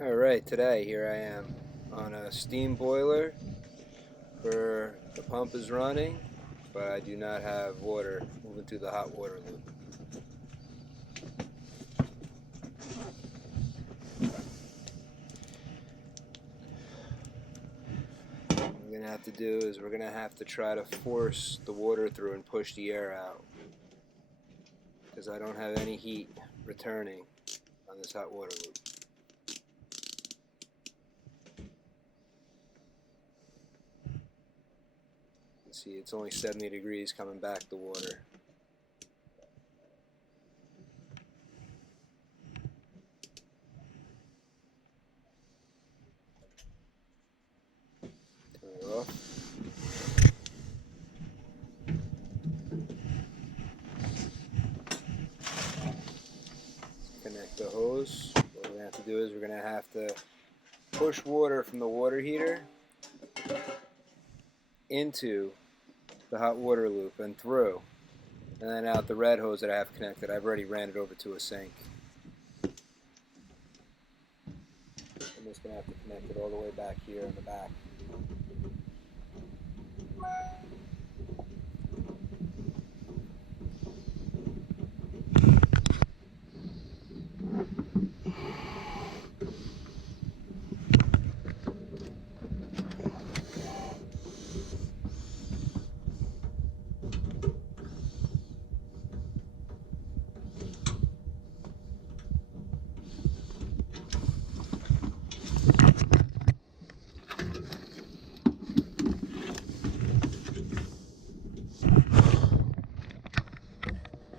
Alright, today here I am on a steam boiler where the pump is running, but I do not have water moving through the hot water loop. What we're going to have to do is we're going to have to try to force the water through and push the air out, because I don't have any heat returning on this hot water loop. You can see it's only 70 degrees coming back the water. Turn it off. Connect the hose. What we're going to have to do is we're going to have to push water from the water heater into the hot water loop and through, and then out the red hose that I have connected. I've already ran it over to a sink. I'm just going to have to connect it all the way back here in the back.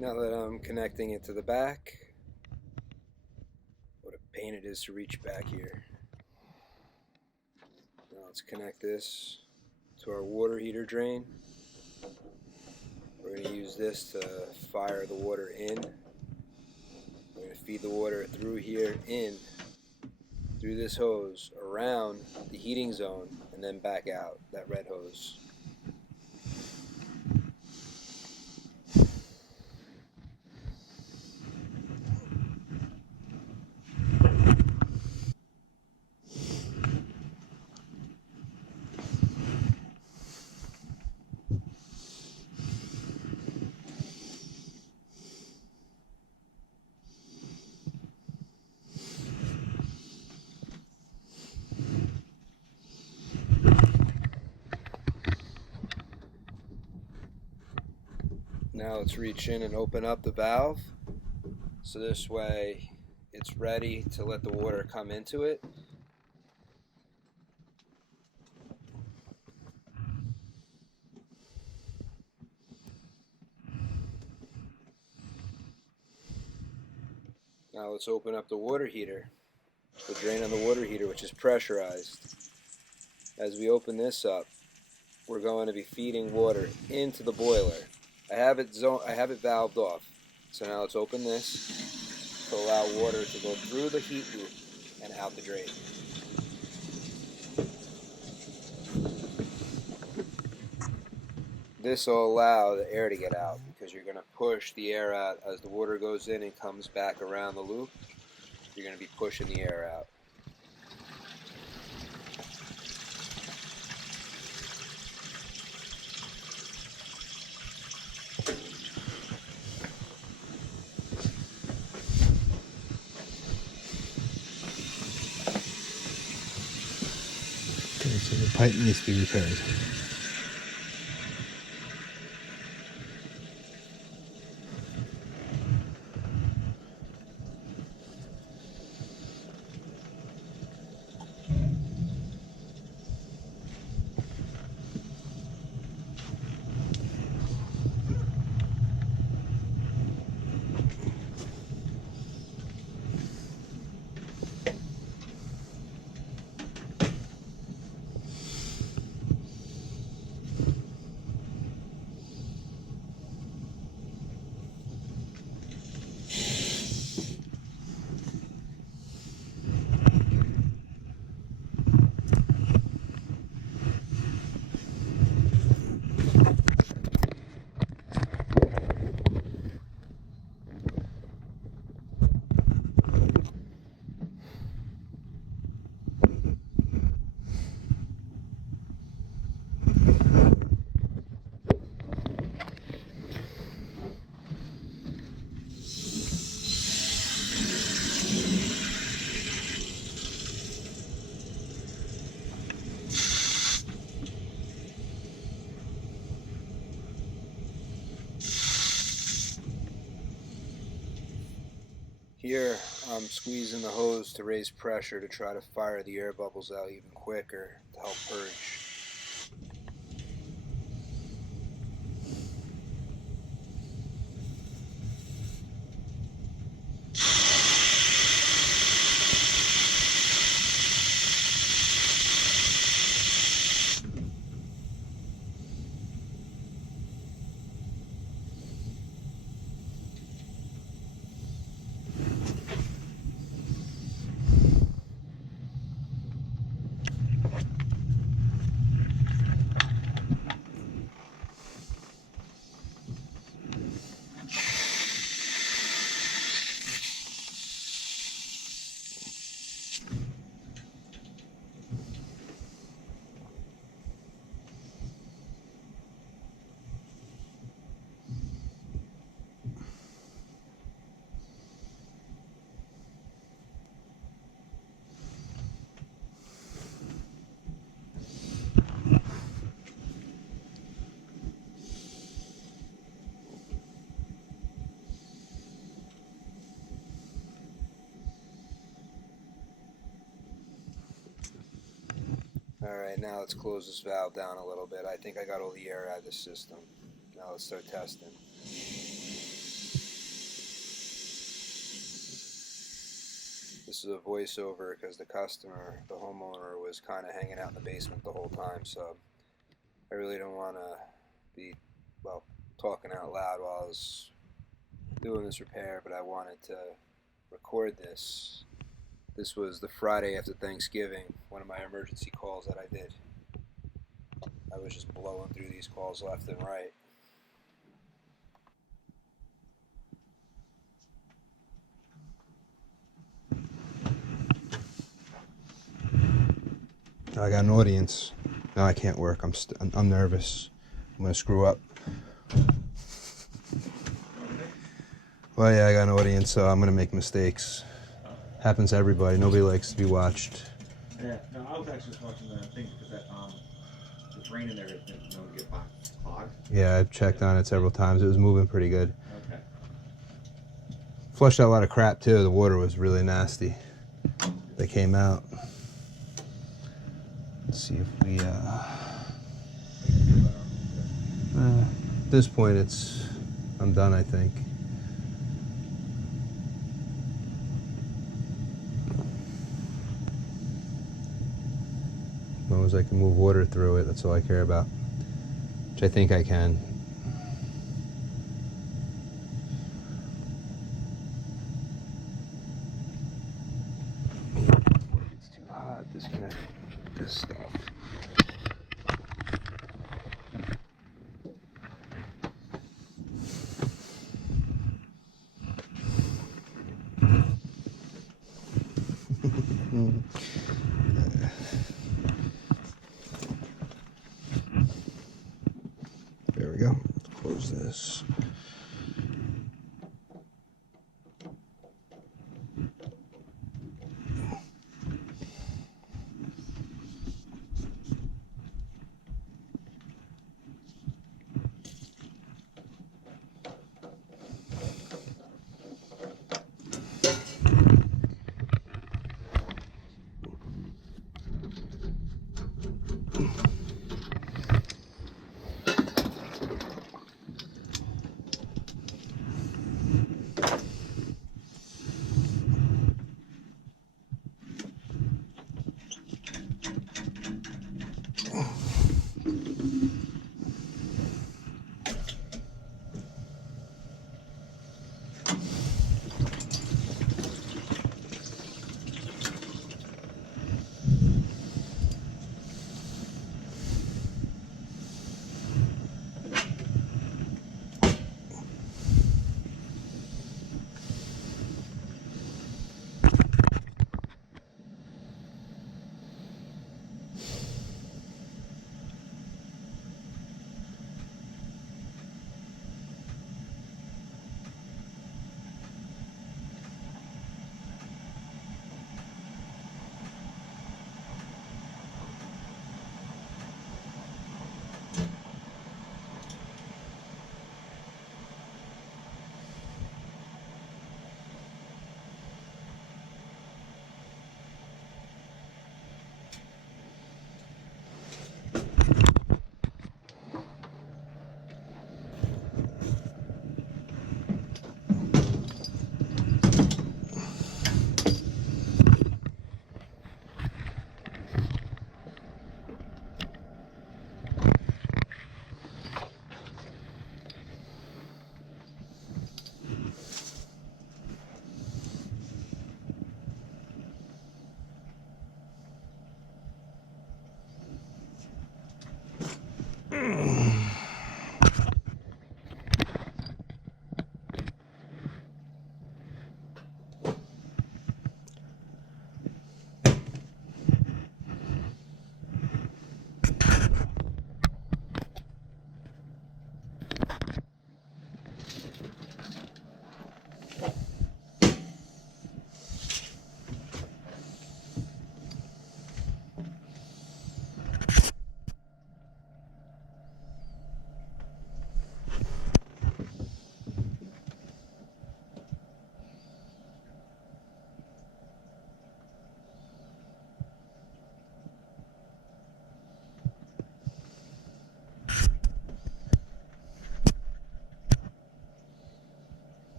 Now that I'm connecting it to the back, what a pain it is to reach back here. Now let's connect this to our water heater drain. We're going to use this to fire the water in. We're going to feed the water through here, in, through this hose, around the heating zone, and then back out, that red hose. Now let's reach in and open up the valve, so this way it's ready to let the water come into it. Now let's open up the water heater, the drain on the water heater, which is pressurized. As we open this up, we're going to be feeding water into the boiler. I have it valved off. So now let's open this to allow water to go through the heat loop and out the drain. This will allow the air to get out, because you're going to push the air out as the water goes in and comes back around the loop. You're going to be pushing the air out. Okay, so the pipe needs to be repaired. Here, I'm squeezing the hose to raise pressure to try to fire the air bubbles out even quicker to help purge. Alright, now let's close this valve down a little bit. I think I got all the air out of the system. Now let's start testing. This is a voiceover because the customer, the homeowner, was kind of hanging out in the basement the whole time, so I really don't want to be, well, talking out loud while I was doing this repair, but I wanted to record this. This was the Friday after Thanksgiving, one of my emergency calls that I did. I was just blowing through these calls left and right. I got an audience. No, I can't work. I'm nervous. I'm gonna screw up. Well, yeah, I got an audience, so I'm gonna make mistakes. Happens to everybody. Nobody likes to be watched. Yeah, no, I was actually just watching the thing because that the drain in there has been known to get clogged. Yeah, I've checked on it several times. It was moving pretty good. Okay. Flushed out a lot of crap too. The water was really nasty. They came out. Let's see if we. At this point, I'm done. I think. As long as I can move water through it, that's all I care about. Which I think I can. It's too hot. Disconnect this stuff. There we go. Close this.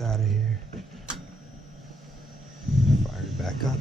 this out of here. Fire it back up.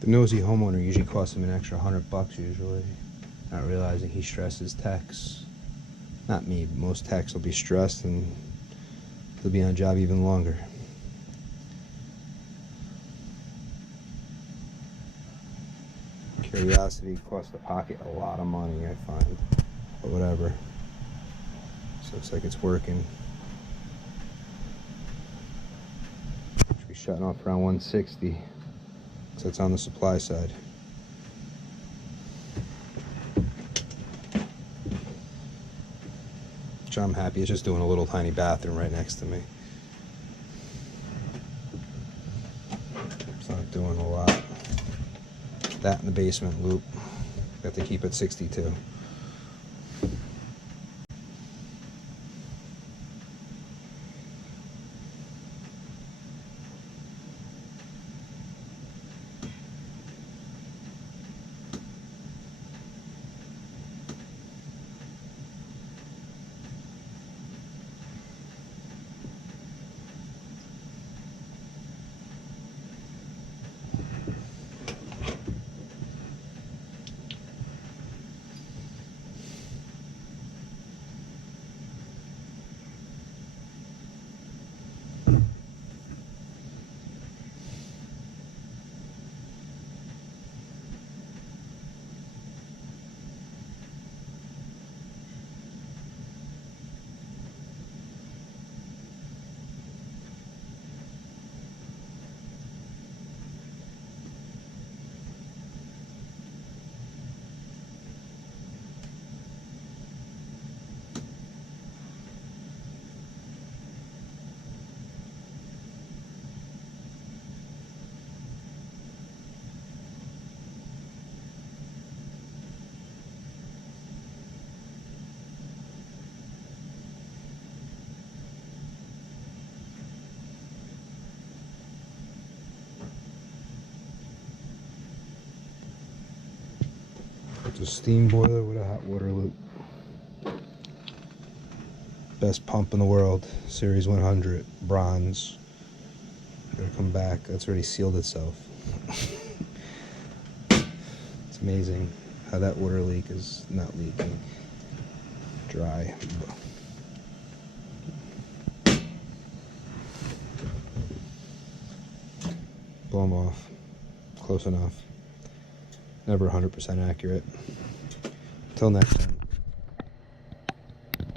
The nosy homeowner usually costs him an extra $100 usually, not realizing he stresses techs. Not me, but most techs will be stressed and they'll be on job even longer. Curiosity costs the pocket a lot of money, I find, but whatever. So looks like it's working. Should be shutting off around 160. So it's on the supply side. Which I'm happy, it's just doing a little tiny bathroom right next to me. It's not doing a lot. That in the basement loop. Got to keep it 62. It's a steam boiler with a hot water loop. Best pump in the world, Series 100, bronze. Gotta come back, that's already sealed itself. It's amazing how that water leak is not leaking. Dry. Blow them off. Close enough. Never 100% accurate. Till next time.